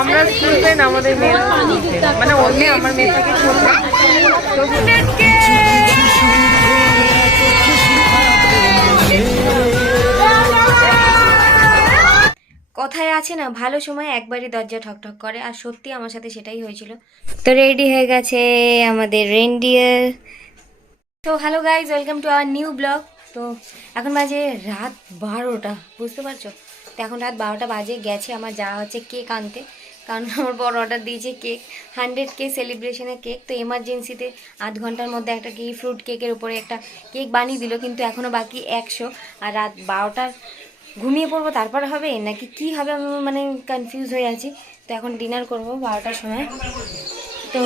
আমরা school friend আমাদের মেয়েরা মানে মেয়ে আমার মেয়ে থেকে ছোট। কথায় আছে না ভালো সময় একবারই দরজা ঠকঠক করে আর সত্যি আমার সাথে সেটাই হয়েছিল। তো রেডি হয়ে গেছে আমাদের রেন্ডিয়ার তো hello guys welcome to our new blog তো এখন বাজে রাত বারোটা বুঝতে পারছ? তো এখন রাত বারোটা বাজে গেছে আমার যাওয়া হচ্ছে কেক আনতে। কারণ আমার বড় অর্ডার দিয়েছে কেক হান্ড্রেড কে সেলিব্রেশনের কেক তো এমার্জেন্সিতে আধ ঘণ্টার মধ্যে একটা কি ফ্রুট কেকের উপরে একটা কেক বানিয়ে দিল, কিন্তু এখনও বাকি একশো। আর রাত বারোটার ঘুমিয়ে পড়ব, তারপর হবে? নাকি কি হবে? আমি মানে কনফিউজ হয়ে আছি। তো এখন ডিনার করব বারোটার সময়। তো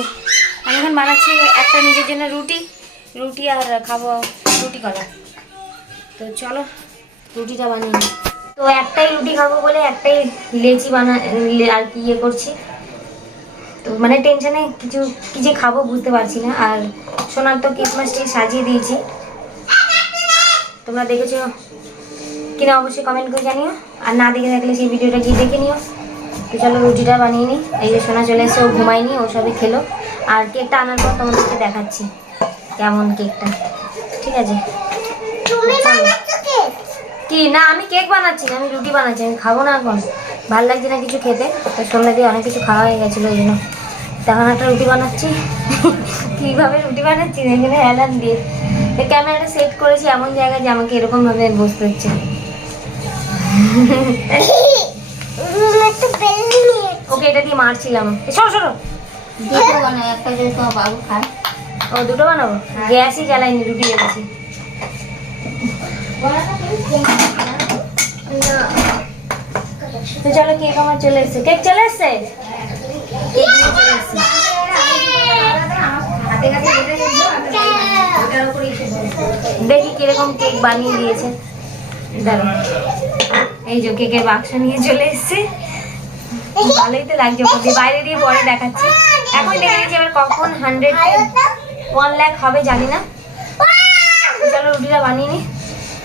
আমি এখন বানাচ্ছি একটা নিজের জন্য রুটি রুটি আর খাব রুটি কলা। তো চলো, রুটিটা বানিয়ে নিই। তো একটাই রুটি খাব বলে একটাই লেচি বানা আর কি ইয়ে করছি। তো মানে টেনশানে কিছু, কি যে খাব বুঝতে পারছি না। আর সোনার তো ক্রিসমাস ট্রি সাজিয়ে দিয়েছি। তোমরা দেখেছ কিনা অবশ্যই কমেন্ট করে জানিও। আর না দেখে থাকলে সেই ভিডিওটা গিয়ে দেখে নিও। তো চলো রুটিটা বানিয়ে নিই। এই যে সোনা চলে এসে ও ঘুমায়নি, ও সবই খেলো। আর কেকটা আনার পর তোমাদেরকে দেখাচ্ছি, কেমন কেকটা। ঠিক আছে। কি? না আমি কেক বানাচ্ছি না আমি রুটি বানাচ্ছি আমি খাব না এখন। ভালো লাগছে না কিছু খেতে তো সন্ধ্যা দিয়ে অনেক কিছু খাওয়া হয়ে গেছিল ওই জন্য। তখন একটা রুটি বানাচ্ছি। কীভাবে রুটি বানাচ্ছি এখানে অ্যালার্ম দিয়ে। ক্যামেরাটা সেট করেছি এমন জায়গায় যে আমাকে এরকমভাবে বসতে হচ্ছে। ওকে এটা দিয়ে মারছিলাম। সরো সরো। একটা তোমার বাবু খায়। ও দুটো বানাবো? গ্যাসই জ্বালাইনি রুটি জ্বালাচ্ছি। তো চলো কেক আমার চলে এসছে। কেক চলে এসছে? দেখি কীরকম কেক বানিয়ে দিয়েছে। এই যে কেকের বাক্স নিয়ে চলে এসছে। ভালোই তো লাগছে ওপর বাইরে দিয়ে পরে দেখাচ্ছি। এখন দেখে নিচ্ছি এবার কখন হান্ড্রেড ওয়ান লাখ হবে, জানি না। চলো রুটিটা বানিয়ে নি।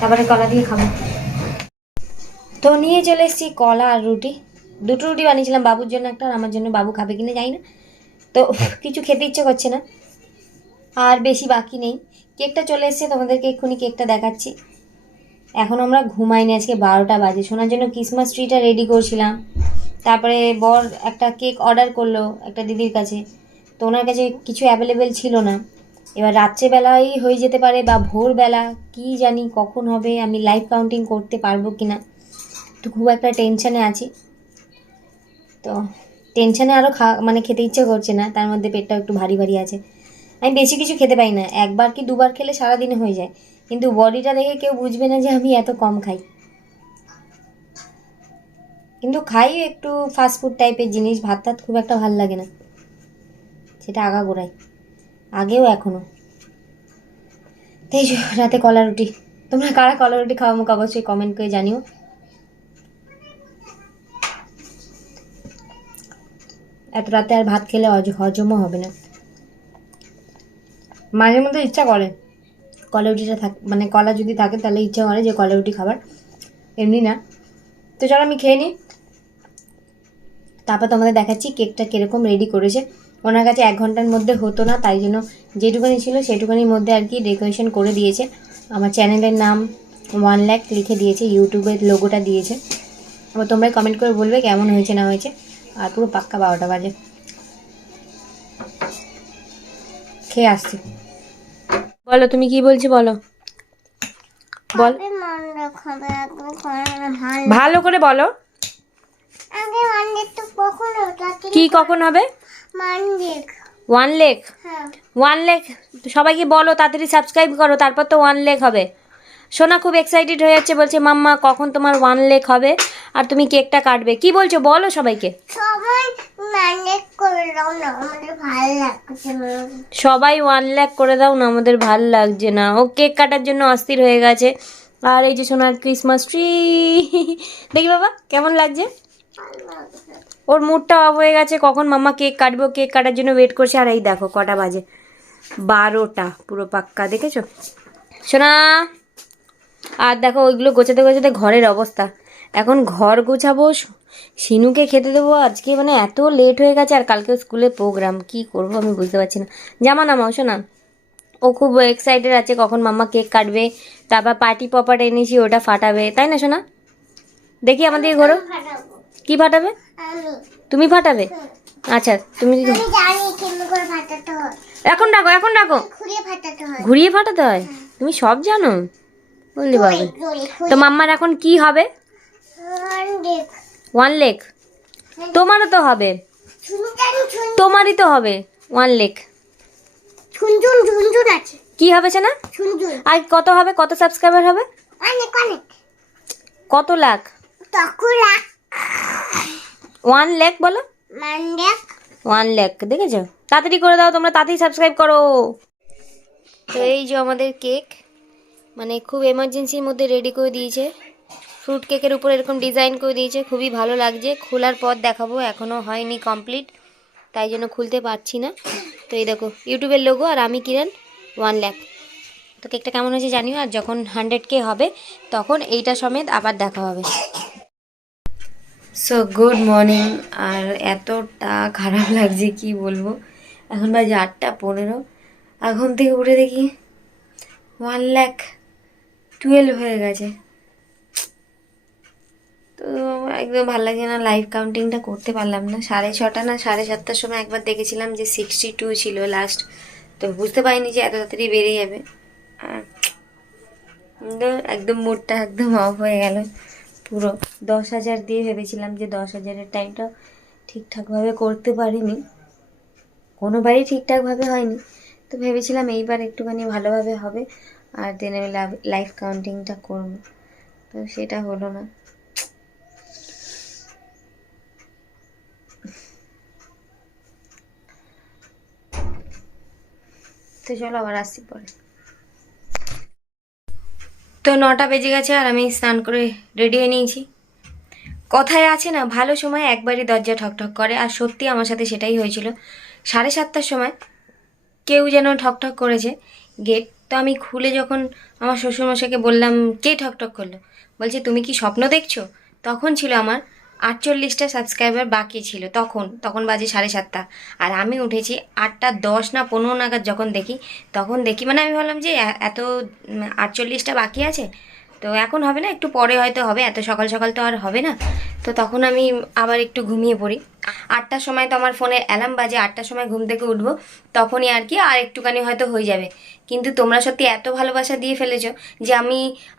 তারপরে কলা দিয়ে খাব। তো নিয়ে চলে এসেছি কলা আর রুটি। দুটো রুটি বানিয়েছিলাম বাবুর জন্য একটা আর আমার জন্য বাবু খাবে কিনা জানি না। তো কিছু খেতে ইচ্ছে করছে না। আর বেশি বাকি নেই। কেকটা চলে এসেছে, তোমাদেরকে এক্ষুনি কেকটা দেখাচ্ছি। এখন আমরা ঘুমাইনি, আজকে বারোটা বাজে। শোনার জন্য ক্রিসমাস ট্রিটা রেডি করছিলাম। তারপরে বর একটা কেক অর্ডার করল একটা দিদির কাছে। তো ওনার কাছে কিছু অ্যাভেলেবেল ছিল না। এবার রাত্রেবেলাই হয়ে যেতে পারে বা ভোরবেলা, কি জানি কখন হবে, আমি লাইভ কাউন্টিং করতে পারব কি না তো খুব একটা টেনশানে আছি। তো টেনশানে আরও খা মানে খেতে ইচ্ছে করছে না, তার মধ্যে পেটটা একটু ভারী ভারী আছে। আমি বেশি কিছু খেতে পাই না, একবার কি দুবার খেলে সারাদিনে হয়ে যায়, কিন্তু বডিটা দেখে কেউ বুঝবে না যে আমি এত কম খাই। কিন্তু খাই একটু ফাস্টফুড টাইপের জিনিস ভাত খুব একটা ভালো লাগে না, সেটা আগা গোড়াই আগেও এখনও তাই রাতে কলা রুটি। তোমরা কারা কলা রুটি খাওয়া মুখ অবশ্যই কমেন্ট করে জানিও। এত রাতে আর ভাত খেলে হজ- হজমও হবে না। মাঝে মধ্যে ইচ্ছা করে। কলা রুটিটা থাক মানে কলা যদি থাকে তাহলে ইচ্ছা করে যে কলা রুটি খাবার। এমনি না। তো চলো আমি খেয়ে নিই। তারপর তোমাদের দেখাচ্ছি কেকটা কীরকম রেডি করেছে। ওনার কাছে এক ঘণ্টার মধ্যে হতো না তাই জন্য যেটুকানি ছিল সেটুকানির মধ্যে আর কি ডেকোরেশন করে দিয়েছে। আমার চ্যানেলের নাম ওয়ান ল্যাক লিখে দিয়েছে ইউটিউবের লোগোটা দিয়েছে। এবার তোমরা কমেন্ট করে বলবে কেমন হয়েছে না হয়েছে। আর পুরো পাক্কা বারোটা বাজে। খেয়ে আসছি। বলো তুমি কি বলছি বলো? বল। ভালো করে বলো। কি কখন হবে? ওয়ান হ্যাঁ। ওয়ান লেক সবাইকে বলো তাড়াতাড়ি সাবস্ক্রাইব করো তারপর তো ওয়ান লেক হবে। সোনা খুব এক্সাইটেড হয়ে যাচ্ছে বলছে মাম্মা কখন তোমার ওয়ান লেক হবে? আর তুমি কেকটা কাটবে? কি বলছো? বলো সবাইকে। সবাই ওয়ান ল্যাক করে দাও না আমাদের ভালো লাগছে না। ও কেক কাটার জন্য অস্থির হয়ে গেছে। আর এই যে সোনার ক্রিসমাস ট্রি দেখি বাবা কেমন লাগছে? ওর মুডটা অফ হয়ে গেছে, কখন মাম্মা কেক কাটবো কেক কাটার জন্য ওয়েট করছে, আর এই দেখো, কটা বাজে। বারোটা, পুরো পাক্কা, দেখেছ? সোনা! আর দেখো, ওইগুলো গোছাতে গোছাতে ঘরের অবস্থা। এখন ঘর গোছাবো শিনুকে খেতে দেবো, আজকে মানে এত লেট হয়ে গেছে, আর কালকে স্কুলে প্রোগ্রাম কি করব আমি বুঝতে পারছি না। জামা নামাও শোনা ও খুব এক্সাইটেড আছে, কখন মাম্মা কেক কাটবে, তারপর পার্টি পপার এনেছি, ওটা ফাটাবে, তাই না শোনা দেখি আমাদের ঘরো ফাটাবো। কি ফাটাবে? তুমি ফাটাবে? আচ্ছা তুমি আমি জানি কেমন করে ফাটাতে হয়। এখন ডাকো এখন ডাকো। ঘুরিয়ে ফাটাতে হয়। হয়? তুমি সব জানো? বললি বাবা। তো মাম্মার এখন কি হবে? ওয়ান লেগ তোমারও তো হবে। তোমারই তো হবে। ওয়ান লেগ ঝুনঝুন ঝুনঝুন আছে। কি হবে না আর কত হবে? কত সাবস্ক্রাইবার হবে? কত লাখ? রাখ ওয়ান লেখ বলো। ওয়ান লেখ দেখেছ? তাড়াতাড়ি করে দাও তোমরা তাড়াতাড়ি সাবস্ক্রাইব করো। তো এই যে আমাদের কেক মানে খুব এমার্জেন্সির মধ্যে রেডি করে দিয়েছে। ফ্রুট কেকের উপর এরকম ডিজাইন করে দিয়েছে খুবই ভালো লাগছে। খোলার পর দেখাবো এখনও হয়নি কমপ্লিট তাই জন্য খুলতে পারছি না। তো এই দেখো ইউটিউবের লোগো আর আমি কিনেন ওয়ান ল্যাক তো কেকটা কেমন হয়েছে জানিও আর যখন হান্ড্রেড কে হবে তখন এইটা সমেত আবার দেখা হবে। সো গুড মর্নিং আর এতটা খারাপ লাগছে, কি বলব? এখন বাজে আটটা পনেরো। এখন থেকে উঠে দেখি ওয়ান ল্যাক টুয়েলভ হয়ে গেছে। তো একদম ভালো লাগে না লাইভ কাউন্টিংটা করতে পারলাম না। সাড়ে ছটা না সাড়ে সাতটার সময় একবার দেখেছিলাম যে সিক্সটি টু ছিল লাস্ট তো বুঝতে পারিনি যে এত তাড়াতাড়ি বেড়ে যাবে। আর একদম মুডটা একদম অফ হয়ে গেল। পুরো দশ হাজার দিয়ে ভেবেছিলাম যে দশ হাজারের টাইমটা ঠিকঠাকভাবে করতে পারিনি। কোনোবারই ঠিকঠাকভাবে হয়নি। তো ভেবেছিলাম এইবার একটুখানি ভালোভাবে হবে আর দেন আমি লাইফ কাউন্টিংটা করব। তো সেটা হলো না। তো চলো আবার আসছি পরে। তো নটা বেজে গেছে আর আমি স্নান করে রেডি হয়ে নিয়েছি। কথায় আছে না, ভালো সময় একবারই দরজা ঠকঠক করে, আর সত্যি আমার সাথে সেটাই হয়েছিল। সাড়ে সাতটার সময় কেউ যেন ঠকঠক করেছে গেট তো আমি খুলে যখন আমার শ্বশুরমশাইকে বললাম, কে ঠকঠক করল? বলছে, তুমি কি স্বপ্ন দেখছ? তখন ছিল আমার আটচল্লিশটা সাবস্ক্রাইবার বাকি ছিল, তখন তখন বাজে সাড়ে সাতটা। আর আমি উঠেছি আটটা দশ না পনেরো নাগাদ যখন দেখি, তখন দেখি মানে আমি ভাবলাম যে এত আটচল্লিশটা বাকি আছে? তো এখন হবে না, একটু পরে হয়তো হবে, এত সকাল সকাল তো আর হবে না। তো তখন আমি আবার একটু ঘুমিয়ে পড়ি। আটটার সময় তো আমার ফোনে অ্যালার্ম বাজে, আটটার সময় ঘুম থেকে উঠবো, তখনই আর কি, আর একটুখানি হয়তো হয়ে যাবে। কিন্তু তোমরা সত্যি এত ভালোবাসা দিয়ে ফেলেছো যে আমি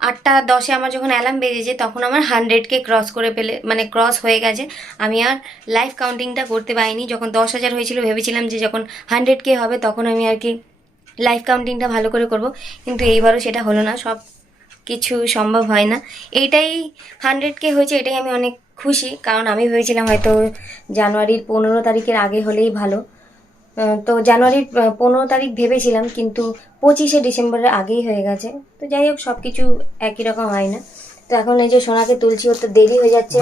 আটটা দশে আমার যখন অ্যালার্ম বেজেছে, তখন আমার হান্ড্রেডকে ক্রস করে ফেলে মানে ক্রস হয়ে গেছে। আমি আর লাইফ কাউন্টিংটা করতে পারিনি। যখন দশ হাজার হয়েছিল, ভেবেছিলাম যে যখন হান্ড্রেডকে হবে, তখন আমি আর কি লাইফ কাউন্টিংটা ভালো করে করব। কিন্তু এইবারও সেটা হলো না, সব কিছু সম্ভব হয় না। এইটাই হান্ড্রেডকে হয়েছে, এটাই আমি অনেক খুশি। কারণ আমি ভেবেছিলাম হয়তো জানুয়ারির পনেরো তারিখের আগে হলেই ভালো। তো জানুয়ারির পনেরো তারিখ ভেবেছিলাম কিন্তু পঁচিশে ডিসেম্বরের আগেই হয়ে গেছে। তো যাই হোক সব কিছু একই রকম হয় না। তো এখন এই যে সোনাকে তুলছি ওর তো দেরি হয়ে যাচ্ছে।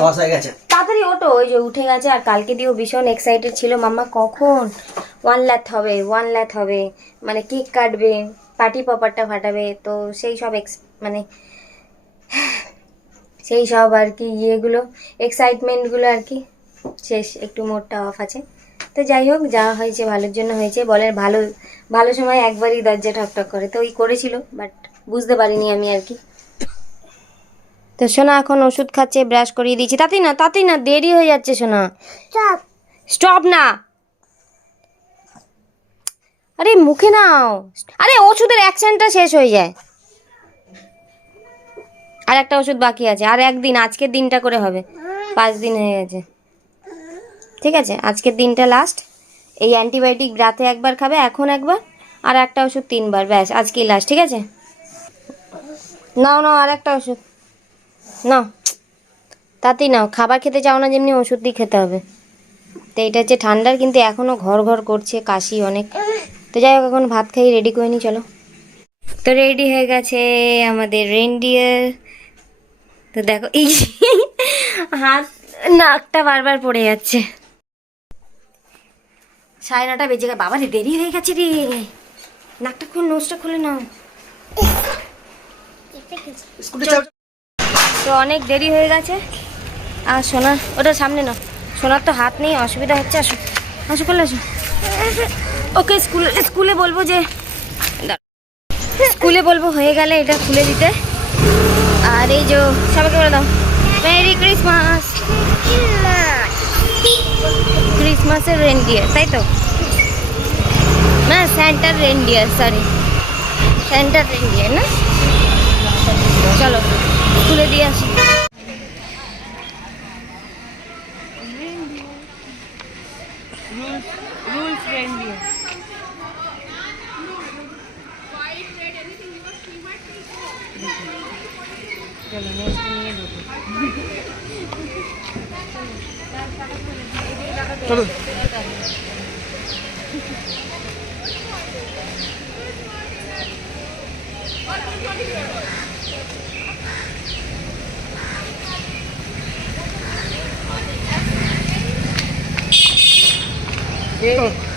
তাড়াতাড়ি ওটো ওই যে উঠে গেছে আর কালকে দিয়েও ভীষণ এক্সাইটেড ছিল। মাম্মা কখন? ওয়ান ল্যাথ হবে ওয়ান ল্যাথ হবে। মানে কেক কাটবে পার্টি পপারটা ফাটাবে তো সেই সব এক্স মানে সেই সব আর কি ইয়েগুলো এক্সাইটমেন্টগুলো আর কি। শেষ একটু মোডটা অফ আছে। তো যাই হোক যা হয়েছে ভালোর জন্য হয়েছে। বলে ভালো ভালো সময় একবারই দরজা ঠকঠক করে। তো ওই করেছিল বাট বুঝতে পারিনি আমি আর কি। তো সোনা এখন ওষুধ খাচ্ছে ব্রাশ করিয়ে দিয়েছি। তাতেই না তাতেই না দেরি হয়ে যাচ্ছে সোনা। স্টপ না! আরে মুখে নাও। আরে ওষুধের অ্যাকশনটা শেষ হয়ে যায়। আর একটা ওষুধ বাকি আছে। আর একদিন আজকের দিনটা করে হবে। পাঁচ দিন হয়ে গেছে। ঠিক আছে? আজকের দিনটা লাস্ট এই অ্যান্টিবায়োটিক রাতে একবার খাবে, এখন একবার, আর একটা ওষুধ তিনবার, ব্যাস, আজকেই লাস্ট ঠিক আছে? নাও নাও, আর একটা ওষুধ। নাও। তাতেই নাও, খাবার খেতে চাও না, যেমনি ওষুধ দিয়ে খেতে হবে। তো এটা হচ্ছে ঠান্ডার, কিন্তু এখনও ঘর ঘর করছে, কাশি অনেক। তো যাই হোক, এখন ভাত খাই রেডি করে নি, চলো। তো রেডি হয়ে গেছে আমাদের রেন্ডিয়ার তো দেখো, এই হাত, নাকটা বারবার পড়ে যাচ্ছে। সাড়ে নটা বেজে গেছে বাবা রে দেরি হয়ে গেছে রে। নাকটা খুলে নোজটা খুলে নাও। তো অনেক দেরি হয়ে গেছে। আর সোনা ওটা সামনে না সোনার তো হাত নেই অসুবিধা হচ্ছে আসো। আসো করলে আসো। ওকে স্কুলে স্কুলে বলব যে। স্কুলে বলব হয়ে গেলে এটা খুলে দিতে। আর এই যে সবাইকে বলে দাও। Merry Christmas. ক্রিসমাসের রেনডিয়ার তাই তো? না স্যান্টার রেনডিয়ার সরি স্যান্টার রেনডিয়ার না? চলো তুলে দিয়ে আসি। Rules friendly 저는 예.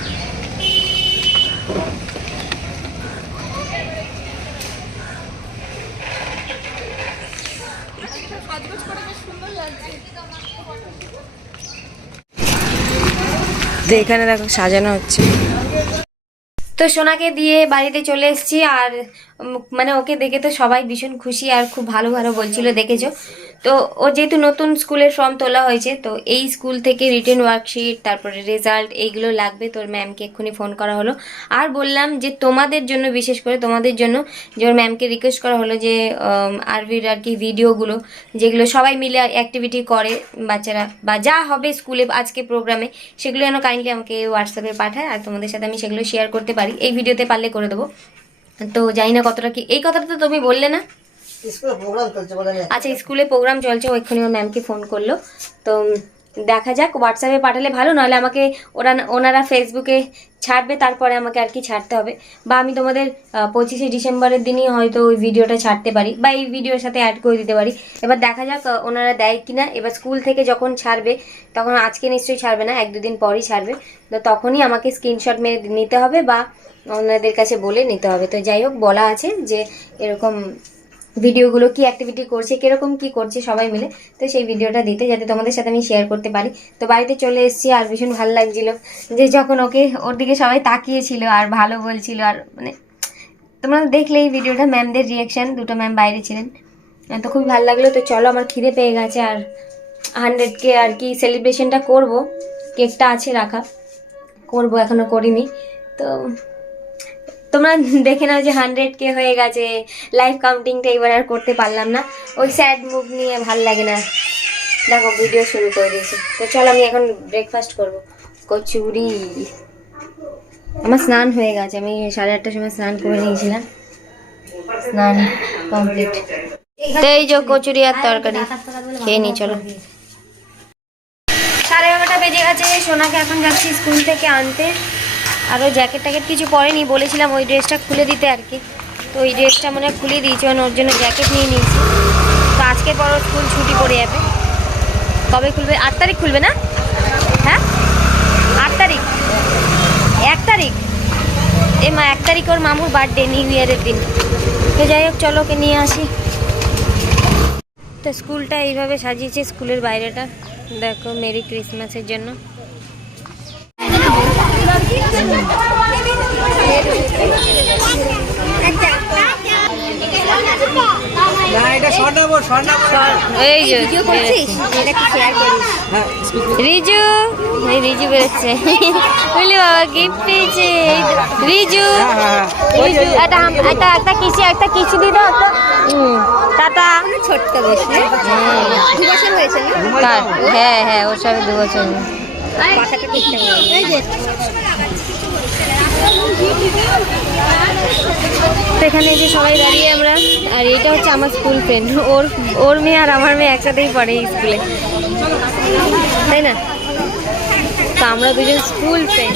তো এখানে দেখো সাজানো হচ্ছে। তো সোনাকে দিয়ে বাড়িতে চলে এসেছি আর মানে ওকে দেখে তো সবাই ভীষণ খুশি আর খুব ভালো ভালো বলছিল, দেখেছ? তো ও যেহেতু নতুন স্কুলের ফর্ম তোলা হয়েছে, তো এই স্কুল থেকে রিটেন ওয়ার্কশিট তারপরে রেজাল্ট এইগুলো লাগবে। তোর ম্যামকে এক্ষুনি ফোন করা হলো। আর বললাম যে তোমাদের জন্য, বিশেষ করে তোমাদের জন্য, যে ওর ম্যামকে রিকোয়েস্ট করা হলো যে আরবির আর কি ভিডিওগুলো যেগুলো সবাই মিলে অ্যাক্টিভিটি করে, বাচ্চারা, বা যা হবে স্কুলে আজকে প্রোগ্রামে সেগুলো যেন কাইন্ডলি আমাকে হোয়াটসঅ্যাপে পাঠায়, আর তোমাদের সাথে আমি সেগুলো শেয়ার করতে পারি। এই ভিডিওতে পারলে করে দেবো। তো জানি না কতটা কি, এই কথাটা তো তুমি বললে না। না আচ্ছা স্কুলে প্রোগ্রাম চলছে ওইখানে ওর ম্যামকে ফোন করল। তো দেখা যাক হোয়াটসঅ্যাপে পাঠালে ভালো, নাহলে আমাকে ওরা, ওনারা ফেসবুকে ছাড়বে, তারপরে আমাকে আর কি ছাড়তে হবে। বা আমি তোমাদের পঁচিশে ডিসেম্বরের দিনই হয়তো ওই ভিডিওটা ছাড়তে পারি, বা এই ভিডিওর সাথে অ্যাড করে দিতে পারি। এবার দেখা যাক ওনারা দেয় কিনা। এবার স্কুল থেকে যখন ছাড়বে, তখন আজকে নিশ্চয়ই ছাড়বে না, এক দুদিন পরই ছাড়বে। তো তখনই আমাকে স্ক্রিনশট মেরে নিতে হবে, বা ওনাদের কাছে বলে নিতে হবে। তো যাই হোক, বলা আছে যে এরকম ভিডিওগুলো কি অ্যাক্টিভিটি করছে, কীরকম কি করছে, সবাই মিলে। তো সেই ভিডিওটা দিতে যাতে তোমাদের সাথে আমি শেয়ার করতে পারি। তো বাড়িতে চলে এসেছি আর ভীষণ ভালো লাগছিল যে যখন ওকে, ওর দিকে সবাই তাকিয়েছিল আর ভালো বলছিল আর মানে তোমরা দেখলে এই ভিডিওটা ম্যামদের রিয়াকশন দুটো ম্যাম বাইরে ছিলেন। তো খুবই ভালো লাগল। তো চলো আমার খিদে পেয়ে গেছে আর হান্ড্রেডকে আর কি সেলিব্রেশনটা করব। কেকটা আছে রাখা। করব, এখনও করিনি। তো তোমরা দেখে নাও যে হান্ড্রেড কে হয়ে গেছে। লাইভ কাউন্টিংটা এবার আর করতে পারলাম না। ওই স্যাড মুভ নিয়ে ভালো লাগে না। দেখো ভিডিও শুরু করে দিয়েছে। তো চল, আমি এখন ব্রেকফাস্ট করব। কচুরি। আমার স্নান হয়ে গেছে। আমি সাড়ে আটটার সময় স্নান করে নিয়েছিলাম। স্নান কমপ্লিট এই যে কচুরি আর তরকারি। খেয়ে নি চলো। সাড়ে এগারোটা বেজে গেছে। সোনাকে এখন যাচ্ছি স্কুল থেকে আনতে। আরও জ্যাকেট ট্যাকেট কিছু পরেনি, বলেছিলাম ওই ড্রেসটা খুলে দিতে আর কি। তো ওই ড্রেসটা মনে হয় খুলে দিয়েছি মানে ওর জন্য জ্যাকেট নিয়ে নিয়েছি। তো আজকে পর স্কুল ছুটি পড়ে যাবে। কবে খুলবে? আট তারিখ খুলবে না? হ্যাঁ? আট তারিখ? এক তারিখ? এ মা, এক তারিখ ওর মামুর বার্থডে নিউ ইয়ারের দিন। তো যাই হোক, চলো ওকে নিয়ে আসি। তো স্কুলটা এইভাবে সাজিয়েছে স্কুলের বাইরেটা। দেখো মেরি ক্রিসমাসের জন্য। এই যে হ্যাঁ, রিজু এই রিজু বেরোচ্ছে। বলি বাবা গিফট পেয়েছে। এই যে, রিজু রিজু একটা একটা একটা কিছু একটা কিছু দিয়ে দাও তো টাটা। ছোট্ট বেশি দু বছর হয়েছে হ্যাঁ হ্যাঁ ওর সবে দু বছর এখানে এই যে সবাই দাঁড়িয়ে আমরা আর এটা হচ্ছে আমার স্কুল ফ্রেন্ড ওর ওর মেয়ে আর আমার মেয়ে একসাথেই পড়ে এই স্কুলে তাই না? তো আমরা দুজন স্কুল ফ্রেন্ড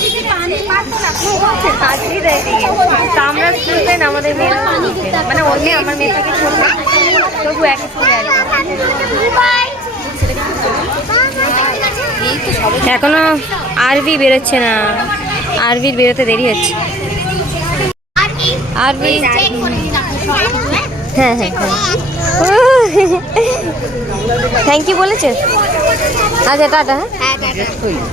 তো আমরা স্কুল ফ্রেন্ড আমাদের মেয়ে মানে ওর মেয়ে আমার মেয়ে থেকে ছোট। তবু এক স্কুলে আর। এখনও আরবি বেরোচ্ছে না। আরবির বেরোতে দেরি হচ্ছে। আরবি হ্যাঁ হ্যাঁ থ্যাংক ইউ বলেছে? আচ্ছা টাটা হ্যাঁ।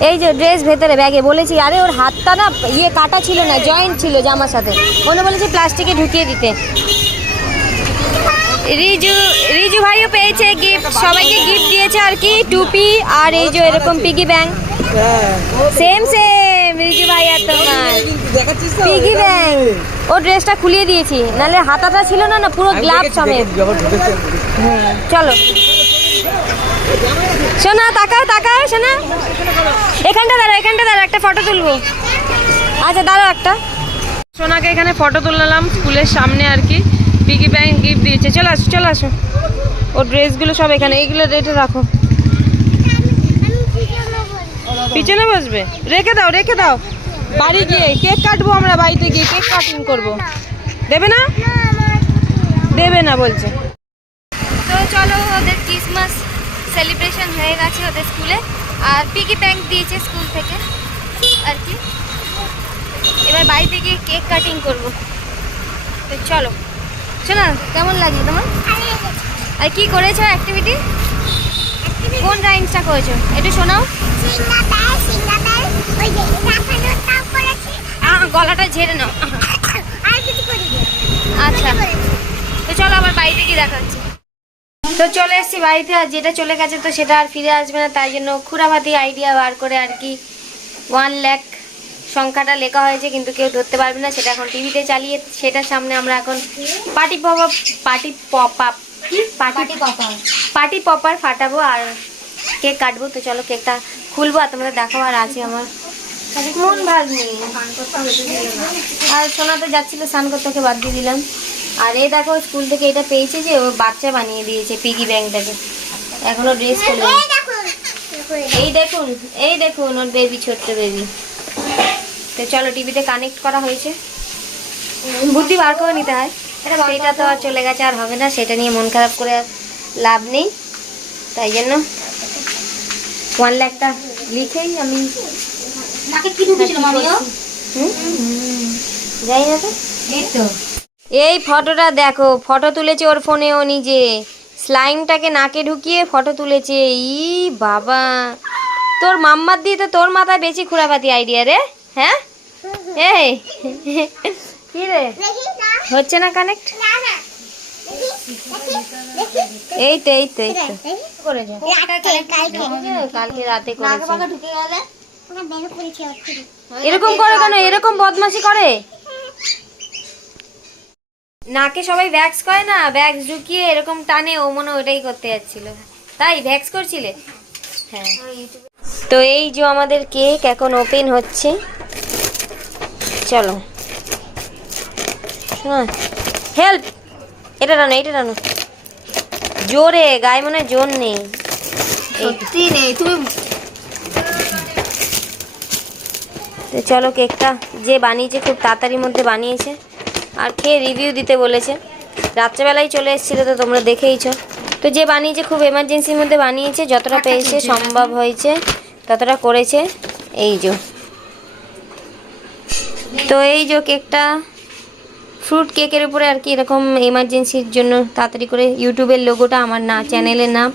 এই যে ড্রেস ভেতরে ব্যাগে বলেছি, আরে ওর হাতটা না ইয়ে কাটা ছিল না জয়েন্ট ছিল জামার সাথে। মনে বলেছি প্লাস্টিকে ঢুকিয়ে দিতে। রিজু রিজু ভাইও পেয়েছে গিফট সবাইকে গিফট দিয়েছে আর কি টুপি আর এই যে এরকম piggy bank same same Riju ভাই আর তোমার। পিগি ব্যাংক ও ড্রেসটা খুলিয়ে দিয়েছি নালে হাতাটা ছিল না না পুরো গ্লাভ সমেত। চলো। শোনা তাকাও তাকাও শোনা এখানটা দাঁড়া এখানটা দাঁড়া একটা ফটো তুলবো। আচ্ছা দাঁড়াও একটা। সোনাকে এখানে ফটো তুললাম স্কুলের সামনে আর কি। পিগি ব্যাংক গিফট দিয়েছে। চলে আসো চলে আসো। ও ড্রেসগুলো সব এখানে, এইগুলো রেটে রাখো। পিছনে বসবে? রেখে দাও রেখে দাও। বাড়ি গিয়ে কেক কাটবো আমরা, বাড়িতে গিয়ে কেক কাটিং করব। দেবে না? দেবে না বলছে। তো চলো, ওদের ক্রিসমাস সেলিব্রেশন হয়ে গেছে ওদের স্কুলে। আর পিগি ব্যাংক দিয়েছে স্কুল থেকে। আর কি? এবার বাড়িতে গিয়ে কেক কাটিং করব। তো চলো। শোনা, কেমন লাগল তোমার? আর কি করেছ অ্যাক্টিভিটি কোন রাইমসটা করেছ? একটু শোনাও। গলাটা ঝেড়ে নাও। আচ্ছা। তো চলো আবার বাড়িতে গিয়ে দেখা তো চলে এসেছি বাড়িতে, আর যেটা চলে গেছে তো সেটা আর ফিরে আসবে না, তাই জন্য খুরাভাতি আইডিয়া বার করে আর কি ওয়ান ল্যাক সংখ্যাটা লেখা হয়েছে কিন্তু কেউ ধরতে পারবে না সেটা এখন টিভিতে চালিয়ে সেটার সামনে আমরা এখন party pop party pop up কি? পার্টি পপার পার্টি পপার ফাটাবো আর কেক কাটবো তো চলো কেকটা খুলবো আর তোমাদের দেখাবো আর আছে আমার। মন ভাগ নেই। আর সোনা তো যাচ্ছিল স্নান করতে ওকে বাদ দিয়ে দিলাম। আর এই দেখো স্কুল থেকে এটা পেয়েছে যে ও বাচ্চা বানিয়ে দিয়েছে পিগি ব্যাংকটাকে এখনও ড্রেস করে এই দেখুন। এই দেখুন ওর বেবি ছোট্ট বেবি তো চলো টিভিতে কানেক্ট করা হয়েছে। বুদ্ধি বার করে নিতে হয়। সেটা তো আর চলে গেছে আর হবে না সেটা নিয়ে মন খারাপ করে লাভ নেই। তাই জন্য ওয়ান লাখটা লিখেই আমি? যাই না তো এই তো। এই ফটোটা দেখো ফটো তুলেছে ওর ফোনে ও নিজে। স্লাইমটাকে নাকে ঢুকিয়ে ফটো তুলেছে। ই বাবা। তোর মাম্মার দিয়ে তো তোর মাথায় বেশি খুরাপাতি আইডিয়া রে। হ্যাঁ? এই। কি রে হচ্ছে না কানেক্ট এই তো এই তো এই তো। কালকে রাতে এরকম করে কেন? এরকম বদমাশি করে? নাকে সবাই ভ্যাক্স করে না? ভ্যাক্স ঢুকিয়ে এরকম টানে, ও মনে ওটাই করতে যাচ্ছিল। তাই ভ্যাক্স করছিলে? হ্যাঁ। তো এই যে আমাদের কেক এখন ওপেন হচ্ছে। চলো। হেল্প এটা টানো এটা টানো। জোরে গায়ে মনে জোর নেই। সত্যি নেই তুমি তো চলো কেকটা যে বানিয়েছে খুব তাড়াতাড়ির মধ্যে বানিয়েছে। আর খেয়ে রিভিউ দিতে বলেছে। রাত্রেবেলায় চলে এসেছিল তো তোমরা দেখেইছো। তো যে বানিয়েছে খুব এমার্জেন্সির মধ্যে বানিয়েছে যতটা পেয়েছে সম্ভব হয়েছে ততটা করেছে। এই যে। তো এই যে কেকটা ফ্রুট কেকের উপরে আর কি এরকম এমার্জেন্সির জন্য তাড়াতাড়ি করে ইউটিউবের লোগোটা আমার না চ্যানেলের নাম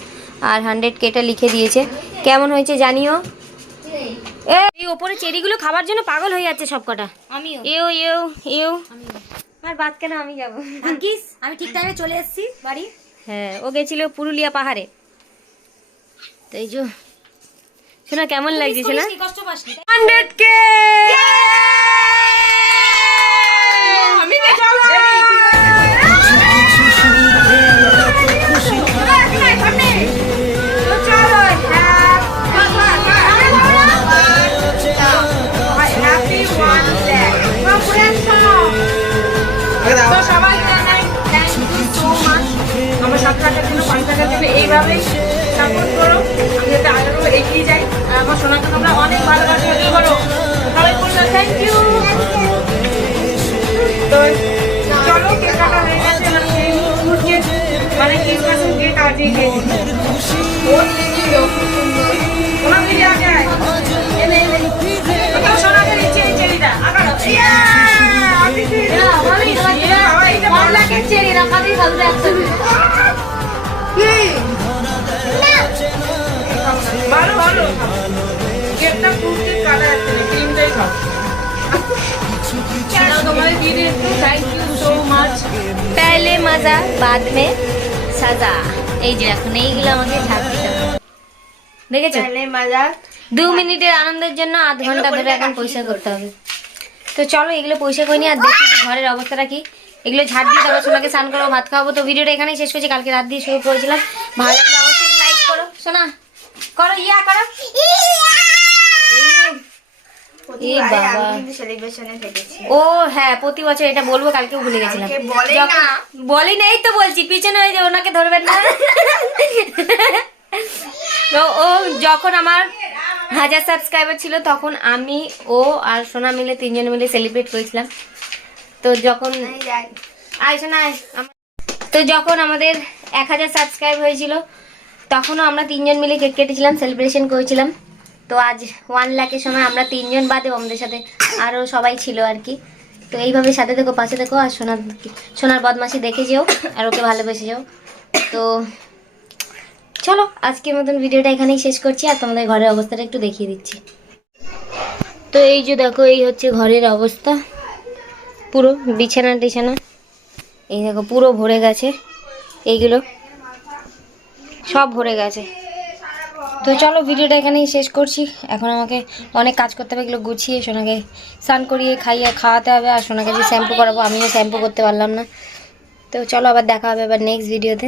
আর হান্ড্রেড কেটা লিখে দিয়েছে। কেমন হয়েছে জানিও? এই ওপরে চেরিগুলো খাবার জন্য পাগল হয়ে যাচ্ছে সব কটা আমিও এও এও এও আর বাদ কেন আমি যাব। ভাগ্যিস আমি ঠিক টাইমে চলে এসেছি বাড়ি। হ্যাঁ ও গেছিল পুরুলিয়া পাহাড়ে। তো এই যে শোনা কেমন লাগছে শোনা? পাসনি হান্ড্রেড কে আমার জন্য জন্য এইভাবেই সাপোর্ট করো। সোনাকে তোমরা অনেক ভালোবাসো ইয়ে করো। সবাই বলল থ্যাংক ইউ তো চলো কেক কাটা হয়ে গেছে মানে ক্রিসমাসের কেক কাটিয়ে খেয়েছি ওর ছিল খুব সুন্দর ওনা মিলে আগে এনে এনে। সোনাকে নিচে এই চেরিটা? আবার ইয়া! আমি এটা ভালো লাগে। চেরি রাখাতেই থাকবে একসাথে ভালো ভালো। কেকটা কুর্তি কালার আছে ক্রিমটাই খাও পেলে মজা বাদ মে সাজা। এই যে এখন এইগুলো আমাকে দেখেছ? দু মিনিটের আনন্দের জন্য আধ ঘণ্টা ধরে এখন পয়সা করতে হবে। তো চলো এগুলো পয়সা করিনি আর দেখি ঘরের অবস্থাটা কি। এগুলো ঝাড় দিয়ে তারপর সোনাকে স্নান করব ভাত খাওয়াবো। তো ভিডিওটা এখানেই শেষ করছি। কালকে রাত দিয়ে শুরু করেছিলাম। ভালো লাগলে অবশ্যই লাইক করো। সোনা করো ইয়া করো। ও হ্যাঁ প্রতি বছর এটা বলব কালকে ভুলে গেছিলাম। বলি নেই তো বলছি পিছনে ওই যে ওনাকে ধরবেন না। তো ও যখন আমার হাজার সাবস্ক্রাইবার ছিল তখন আমি ও আর সোনা মিলে তিনজন মিলে সেলিব্রেট করেছিলাম। তো যখন আয় সোনা তো যখন আমাদের এক হাজার সাবস্ক্রাইব হয়েছিল তখনও আমরা তিনজন মিলে কেক কেটেছিলাম সেলিব্রেশন করেছিলাম। তো আজ ওয়ান লাখের সময় আমরা তিনজন বাদে আমাদের সাথে। আরও সবাই ছিল আর কি। তো এইভাবে সাথে থেকো পাশে থেকো আর সোনার সোনার বদমাসি দেখে যেও, আর ওকে ভালোবেসে যেও। তো চলো, আজকের মতন ভিডিওটা এখানেই শেষ করছি, আর তোমাদের ঘরের অবস্থাটা একটু দেখিয়ে দিচ্ছি। তো এই যে দেখো, এই হচ্ছে ঘরের অবস্থা। পুরো বিছানা টিছানা। এই দেখো, পুরো ভরে গেছে। এইগুলো সব ভরে গেছে। তো চলো ভিডিওটা এখানেই শেষ করছি। এখন আমাকে অনেক কাজ করতে হবে, এগুলো গুছিয়ে সোনাকে স্নান করিয়ে খাইয়ে খাওয়াতে হবে আর সোনাকে যে শ্যাম্পু করাবো, আমিও শ্যাম্পু করতে পারলাম না। তো চলো আবার দেখা হবে আবার নেক্সট ভিডিওতে